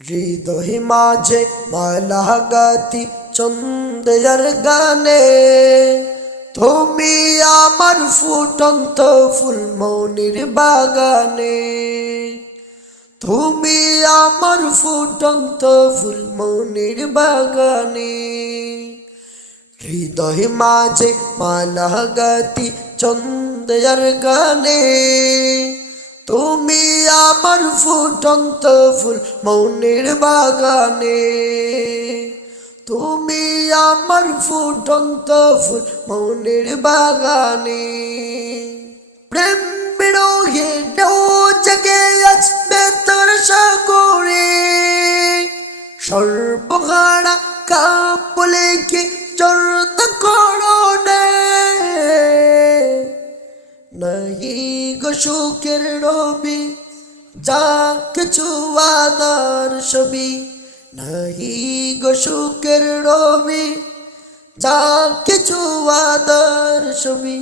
হৃদয় মাঝে মালা গাতি চন্দ্রের গানে, তুমি আমার ফুটন্ত ফুল মনের বাগানে, তুমি আমার ফুটন্ত ফুল মনের বাগানে। হৃদয় মাঝে মালা গাতি চন্দ্রের গানে, তুমি আমার ফুটন্ত ফুল মনের বাগানে, তুমি আমার ফুটন্ত ফুল মনের বাগানে। প্রেম বিরোহে ঢেউ জেগে আসবে তোর সাগরে, সর্বহারা কাপলে কি জড়ত করোনে, নাহি গো সুখের রবি যা কিছু আদার ছবি, নাহি গো সুখের রবি যা কিছু আদার ছবি।